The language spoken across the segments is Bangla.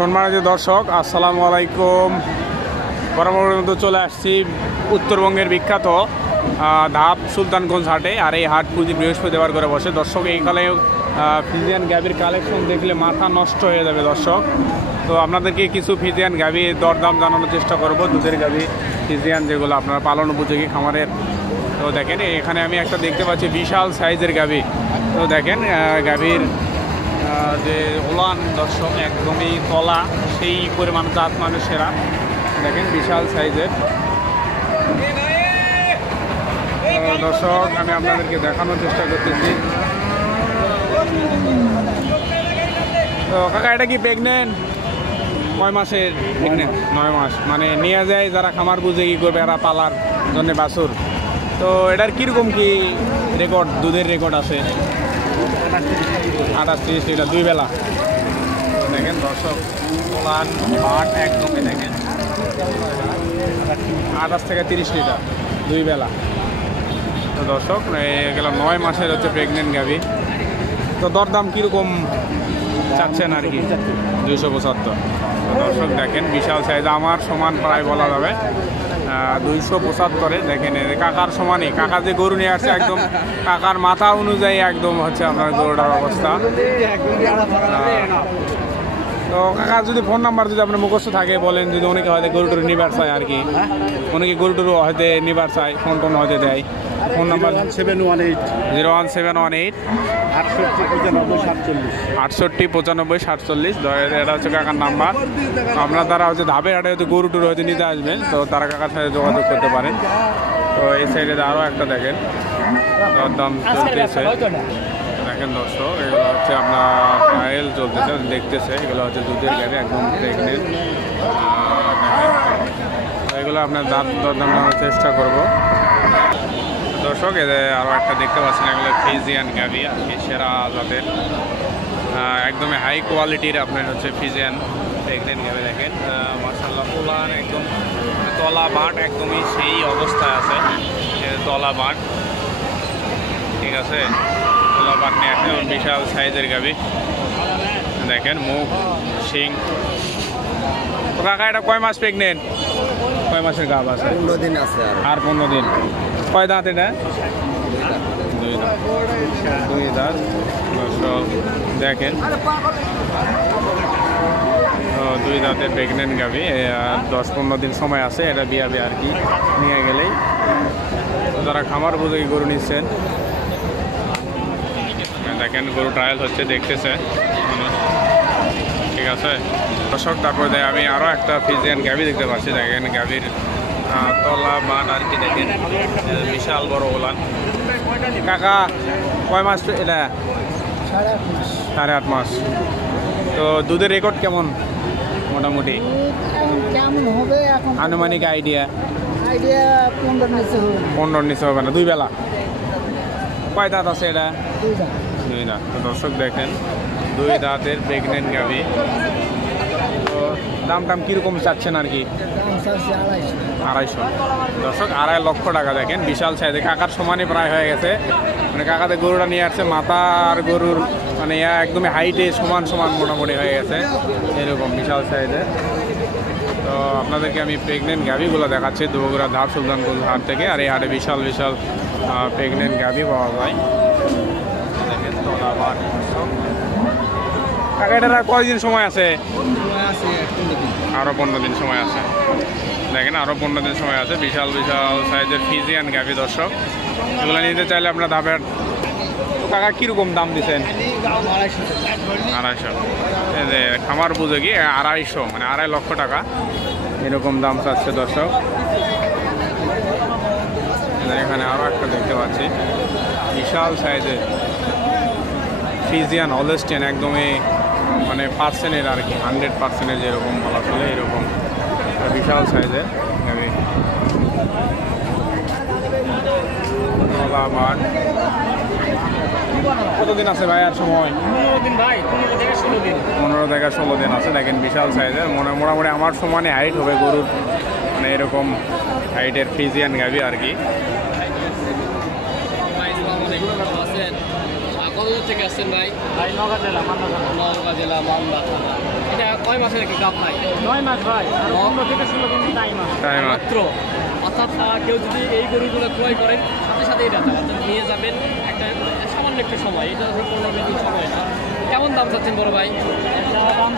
সম্মানিত দর্শক, আসসালামু আলাইকুম। বরাবরের মতো চলে আসছি উত্তরবঙ্গের বিখ্যাত ধাপ সুলতানগঞ্জ হাটে। আর এই হাট প্রতি বৃহস্পতিবার করে বসে। দর্শক, এইখানে ফিজিয়ান গাভীর কালেকশন দেখলে মাথা নষ্ট হয়ে যাবে দর্শক। তো আপনাদেরকে কিছু ফিজিয়ান গাভী দরদাম জানানোর চেষ্টা করব। দুধের গাভী ফিজিয়ান যেগুলো আপনারা পালন উপযোগী খামারের। তো দেখেন এখানে আমি একটা দেখতে পাচ্ছি বিশাল সাইজের গাভী। তো দেখেন গাভীর যে ওলান দর্শক একদমই তলা, সেই পরিমাণ জাত মানে সেরা। দেখেন বিশাল সাইজের দর্শক, আমি আপনাদেরকে দেখানোর চেষ্টা করতেছি। তো কাকা, এটা কি প্রেগনেন্ট? কয় মাসের প্রেগনেন্ট? 9 মাস। মানে নিয়ে যায় যারা খামার বুঝে কি করবে, এরা পালার জন্য বাছুর। তো এটার কীরকম কি রেকর্ড, দুধের রেকর্ড আছে? 28-30 লিটার 2 বেলা। দেখেন দর্শক, ওলান মাঠ একদমই দেখেন 28 থেকে 30 লিটার 2 বেলা। তো দর্শক, এগুলো 9 মাসের হচ্ছে প্রেগনেন্ট গাভী। তো দরদাম কীরকম চাচ্ছেন আর কি? 275। দর্শক দেখেন বিশাল সাইজ, আমার সমান প্রায় বলা যাবে। 275-এ দেখেন কাকার সমানই। কাকা যে গরু নিয়ে আসছে একদম কাকার মাথা অনুযায়ী একদম হচ্ছে আপনার গরুটার অবস্থা। তো কাকা, যদি ফোন নাম্বার যদি আপনার মুখস্থ থাকে বলেন, যদি অনেকে হয়তো গরুটুরু নিবার চায় আর কি, অনেকে গরুটুরু হয়তো নিবার চায়, ফোন টোন হয়তো দেয়। Phone number 01718 689547। এটা হচ্ছে কাকার নাম্বার। আপনার তারা হচ্ছে ধাপের হাটে হয়তো গরু টুরু হয়তো নিতে আসবেন, তো তারা কাকার সাথে যোগাযোগ করতে পারেন। তো এই সাইডে আরও একটা দেখেন দাম চলতেছে। দেখেন দর্শক, এগুলো হচ্ছে আপনার ট্রায়াল চলতেছে, দেখতেছে। এগুলো হচ্ছে দুধের গাভী একদম প্রেগনেন্ট। এগুলো আপনার দরদাম নেওয়ার চেষ্টা করবো দর্শক। এদের আরও একটা দেখতে পাচ্ছেন, এগুলো ফিজিয়ান গাভী আর কি, সেরা জাতের একদমই হাই কোয়ালিটির আপনার হচ্ছে ফিজিয়ান প্রেগনেন্ট গাভী। দেখেন মাশাআল্লাহ, ওলান একদম তলা বাট একদমই সেই অবস্থায় আছে। তলা বাট ঠিক আছে, তলা বাট নিয়ে আসে। বিশাল সাইজের গাভী দেখেন, মুখ শিং। কাকা, এটা কয় মাস প্রেগনেন্ট? কয় মাসের গাভ আছে? 15 দিন আছে। আর 15 দিন। কয় দাঁত এটা? 2 দাঁত। দেখেন 2 দাঁতের প্রেগনেন্ট গাভী। 10-15 দিন সময় আছে। এটা বিয়াবে আর কি, নিয়ে গেলেই। যারা খামার বুঝে গরু নিচ্ছেন দেখেন, গরু ট্রায়াল হচ্ছে, দেখতেছে ঠিক আছে দর্শক। তারপরে আমি আরও একটা ফিজিয়ান গাভী দেখতে পাচ্ছি। দেখেন গাভীর তলা মান আর কি, দেখেন বিশাল বড় ওলান। কাকা, কয় মাস এটা? 8.5 মাস। তো দুধের রেকর্ড কেমন মোটামুটি? কেমন হবে এখন আনুমানিক আইডিয়া? 15 নিচে হবে না। 2 বেলা। কয় দাঁত আছে এটা? 2 দাঁত। তো দর্শক দেখেন 2 দাঁতের প্রেগনেন্ট গাভী। তো দাম টাম কীরকম চাচ্ছেন আর কি? 250। দর্শক, 2.5 লক্ষ টাকা। দেখেন বিশাল সাইজে, কাকার সমানই প্রায় হয়ে গেছে। মানে কাকাতে গরুটা নিয়ে আসছে, মাথা আর গরুর মানে একদমই হাইটে সমান সমান মোটামুটি হয়ে গেছে, এরকম বিশাল সাইজের। তো আপনাদেরকে আমি প্রেগনেন্ট গাভীগুলো দেখাচ্ছি বগুড়া ধাপ সুলতানগঞ্জ হাট থেকে। আর এই হাটে বিশাল বিশাল প্রেগনেন্ট গাভী পাওয়া যায়। দেখেন তলাবার। কাকা, এটার আর কয়দিন সময় আছে? আরও 15 দিন সময় আছে। দেখেন আরও 15 দিন সময় আছে। বিশাল বিশাল সাইজের ফিজিয়ান গাভী দর্শক। এগুলো নিতে চাইলে আপনার ধাপের। কাকা, কীরকম দাম দিচ্ছেন? 250। এই যে খামার বুঝে কি 250, মানে 2.5 লক্ষ টাকা এরকম দাম চাচ্ছে দর্শক। এখানে আরও একটা দেখতে পাচ্ছি বিশাল সাইজের ফিজিয়ান হলস্টেইন, একদমই মানে পার্সেন্টের আর কি, 100%-এর যেরকম বলা চলে এরকম বিশাল সাইজের গাভী। কতদিন আছে ভাই আর সময়? 15 থেকে 16 দিন আছে। দেখেন বিশাল সাইজের, মোটামুটি আমার সমানে হাইট হবে গরুর, মানে এরকম হাইটের ফিজিয়ান গাভী আর কি। থেকে আসছেন ভাই? নওগাঁ জেলা মালদা। এটা কয় মাসের কি গাব ভাই? 9 মাস ভাই, 15 থেকে 16 দিন টাইম আছে। মাত্র। অর্থাৎ কেউ যদি এই গরুগুলো ক্রয় করেন সাথে সাথে এটা অর্থাৎ নিয়ে যাবেন একটা সামান্য একটু সময়, এটা ধরুন 15 দিন সময় না। কেমন দাম চাচ্ছেন বড় ভাই? দাম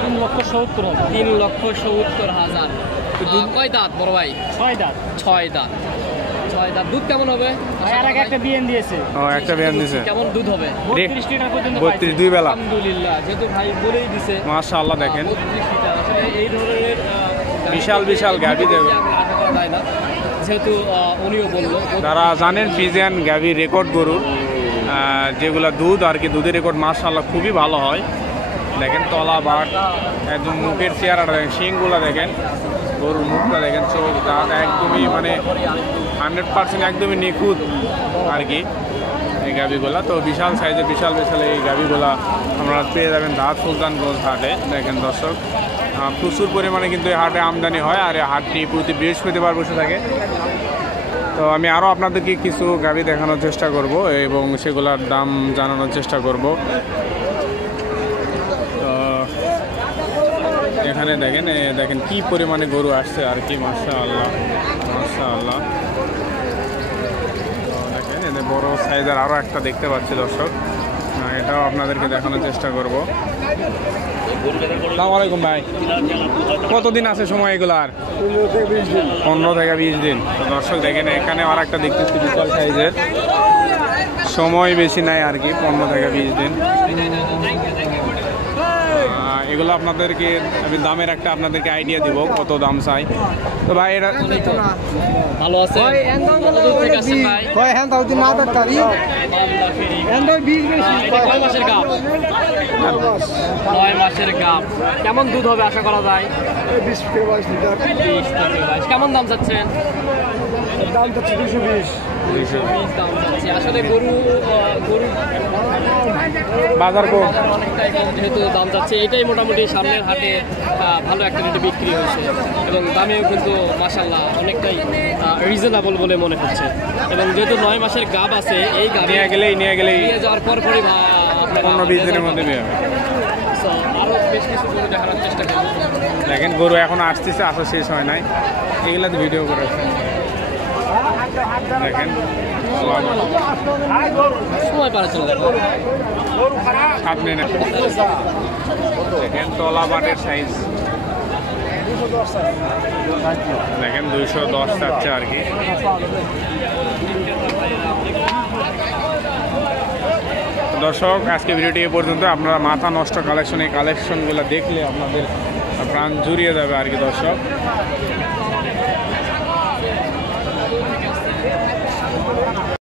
3,70,000। 3,70,000। কয় দাঁত বড় ভাই? 6 দাঁত। 6 দাঁত। 6 দাঁত। দুধ কেমন হবে? ভাই আর আগে একটা বিএন দিয়েছে। ও একটা বিয়ান দিছে। কেমন দুধ হবে? 32 লিটার পর্যন্ত 32 দুই বেলা। আলহামদুলিল্লাহ, যেহেতু ভাই বলেই দিছে মাশাআল্লাহ দেখেন 32 লিটার। আসলে এই ধরনের বিশাল বিশাল গাভী দেবে। আশা করা যায় না, যেহেতু উনিও বললো। তারা জানেন ফ্রিজিয়ান গাভী রেকর্ড গরুর যেগুলা দুধ আর কি, দুধের রেকর্ড মাশাআল্লাহ খুবই ভালো হয়। দেখেন তলা বাট, একদম মুখের চেহারাটা দেখেন, শিংগুলা দেখেন, গরুর মুখটা দেখেন, চোখ দাঁত একদমই মানে 100% একদমই নিখুঁত আর কি এই গাভীগুলা। তো বিশাল সাইজের বিশাল বিশাল এই গাভীগুলা আমরা পেয়ে যাবেন দাঁত সুলতানগঞ্জ হাটে। দেখেন দর্শক, প্রচুর পরিমাণে কিন্তু এই হাটে আমদানি হয়, আর এই হাটটি প্রতি বৃহস্পতিবার বসে থাকে। তো আমি আরও আপনাদেরকে কিছু গাভী দেখানোর চেষ্টা করব এবং সেগুলোর দাম জানানোর চেষ্টা করব। তো এখানে দেখেন দেখেন কি পরিমাণে গরু আসছে আর কি, মাশাআল্লাহ মাশাআল্লাহ। তো দেখেন এদের বড় সাইজের আরও একটা দেখতে পাচ্ছি দর্শক, এটাও আপনাদেরকে দেখানোর চেষ্টা করব। আসসালামু আলাইকুম ভাই, কতদিন আছে সময় এগুলার? 15 থেকে 20 দিন। তো দর্শক দেখেন এখানে আর একটা দেখতেছি বিশাল সাইজের, সময় বেশি নাই আর কি, 15 থেকে 20 দিন। এগুলো আপনাদেরকে আমি দামের একটা আপনাদেরকে আইডিয়া দিব কত দাম চাই। তো ভাই এটা ভালো আছে? কয় হ্যাঁ তাও দিন না দরকারি এন্ডার 20 কয় মাসের গাব? 9 মাসের গাব। কেমন দুধ হবে আশা করা যায়? 20 থেকে 22 লিটার। 20 থেকে 22। কেমন দাম চাচ্ছেন? দাম তো 220। 220 দাম চাচ্ছি। আসলে গরু বাজার কম, অনেকটাই কম, যেহেতু দাম যাচ্ছে এটাই মোটামুটি সামনের হাটে ভালো একটা রেটে বিক্রি হয়েছে এবং দামেও কিন্তু মাশাআল্লাহ অনেকটাই রিজনেবল বলে মনে হচ্ছে। এবং যেহেতু 9 মাসের গাব আছে, এই গাব নিয়ে গেলেই নিয়ে যাওয়ার পর পরই 15-20 দিনের মধ্যে নিয়ে যাবে। আরও বেশ কিছু গরু দেখানোর চেষ্টা করবো। দেখেন গরু এখন আসতেছে, আসা শেষ হয় নাই, এগুলাতে ভিডিও করেছে দেখেন। সময় পারে চলে যাবে। আপনি না দেখেন তলা বাটের সাইজ দেখেন 210 চাচ্ছে আর কি। দর্শক আজকে ভিডিওটি এ পর্যন্ত। আপনারা মাথা নষ্ট কালেকশন, এই কালেকশনগুলো দেখলে আপনাদের প্রাণ জুড়িয়ে যাবে আর কি দর্শক।